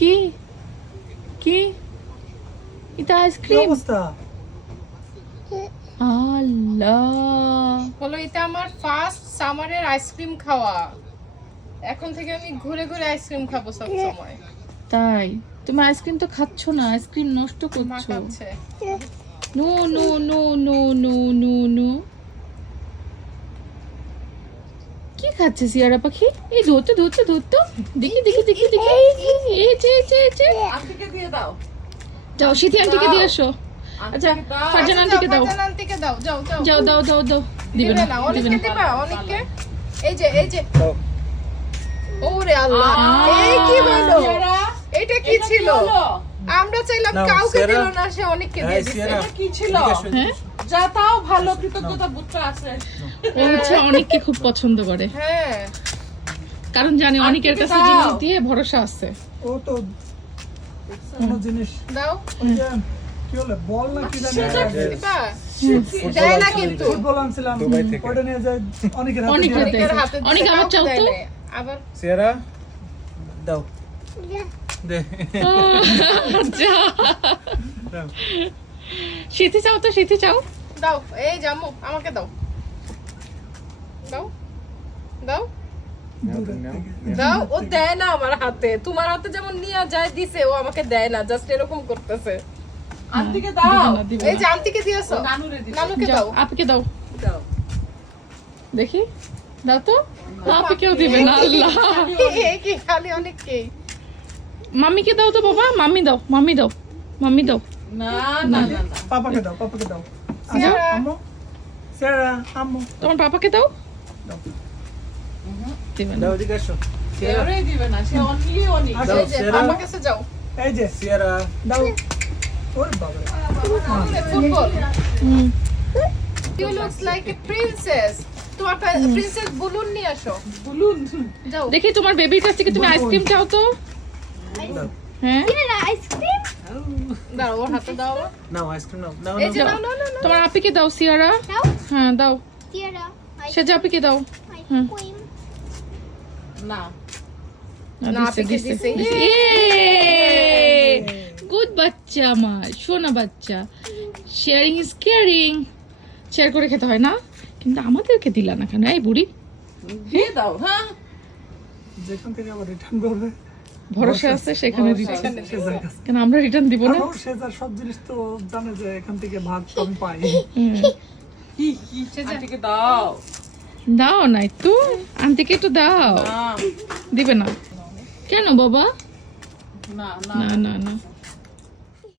কি কি এটা আইসক্রিম? আল্লাহ, বলো এটা আমার ফার্স্ট সামারের আইসক্রিম খাওয়া। এখন থেকে আমি ঘুরে ঘুরে আইসক্রিম খাবো সব সময়। তাই? তুমি আইসক্রিম তো খাচ্ছ না, আইসক্রিম নষ্ট মা করছো। খাচ্ছে। No no no no no no no. কি খাচ্ছে সিয়ারা পাখি? এই ধরতো ধরতো ধরতো, দেখি দেখি দেখি দেখি, এই যে এই যে এই যে। আন্টিকে দিয়ে দাও। যাও সিথি আন্টিকে দিয়ে আসো। আচ্ছা ফারজান আন্টিকে দাও, ফারজান আন্টিকে দাও, যাও যাও। যাও দাও দাও দাও। দিবে দিবে না না, দিবে অনেককে না। দিবা, অনেককে। এই যে ওরে আল্লাহ, এই কি হলো? এটা কি ছিল? আমরা চাইলাম কাউকে দিল না, সে অনেককে দিয়ে দিছে। এটা কি ছিল? হ্যাঁ, যা তাও ভালো, কৃতজ্ঞতা বুটটা আছে। ও হচ্ছে অনেককে খুব পছন্দ করে, হ্যাঁ, কারণ জানি অনেকের কাছে দাও। জিনিস দিয়ে ভরসা আছে। ও তো কোন জিনিস দাও। ওই যে কি বলে বল না কি জানি দিবা? দেয় না কিন্তু। ফুটবল আনছিলাম দুবাই থেকে। ওটা নিয়ে যায় অনেকের হাতে অনেকের দিয়ে হাতে। অনেকের হাতে অনেক দিছে, আবার কাউকে চাও তো। দেয় নাই। আবার সিয়ারা দাও দে যা। দাও। সিথি চাও তো, সিথি চাও। দাও, এই জামু আমাকে দাও। দাও দাও নাও, তুমি নাও। দাও। ও দেয় না আমার হাতে, তোমার হাতে যেমন নিয়ে যায় দিছে, ও আমাকে দেয় না, জাস্ট এরকম করতেছে। আন্টিকে দাও। দিবে এই না। যে আন্টিকে দিয়েছো, নানুরে দিছে। নানুকে যাও, দাও। আপুকে দাও। দাও। দেখি দাও তো। আপুকেও দিবে না। আল্লাহ, এই কি খালি অনেককেই। মাম্মিকে দাও তো বাবা, মাম্মি দাও, মাম্মি দাও, মাম্মি দাও। না না না না। পাপাকে দাও সিয়ারা। আম্মু সেরা আম্মু তোমার পাপাকে দাও। দাও। দিবে না। দাও এদিকে আসো সিয়ারা কেউই দিবে না, সে অনলি অনি। আচ্ছা, এই যে সিয়ারা। আমার কাছে যাও। এই যে সিয়ারা দাও ওরে বাবা football. Hmm. You looks like a princess. তোমার প্রিন্সেস বুলুন নিয়ে আসো। বুলুন। যাও। দেখি তোমার বেবির কাছ থেকে তুমি আইসক্রিম চাও তো। দাও হ্যাঁ, দাও, ওর হাতে দাও। নাও আইসক্রিম নাও নাও এই যে নাও নাও, নাও। তোমার আপিকে দাও সিয়ারা। হ্যাঁ দাও, সে যে আপিকে দাও। হুম। না। না, আপিকে দিছে। গুড বাচ্চা আমার, সোনা বাচ্চা। Sharing is caring. শেয়ার করে খেতে হয় না, কিন্তু আমাদেরকে দিলা না কেন এই বুড়ি? দিয়ে দাও, হ্যাঁ। যেখান থেকে আবার রিটার্ন করবে ভরসা আছে সেখানে দিচ্ছি, সেজার কাছে কেন আমরা রিটার্ন দিব না? কারণ সেজার সব জিনিস তো জানে যে এখান থেকে ভাগ কম পাই হুম। কি আন্টিকে দাও। দাও না একটু, আন্টিকে একটু দাও। না দিবে না কেন বাবা? না না না না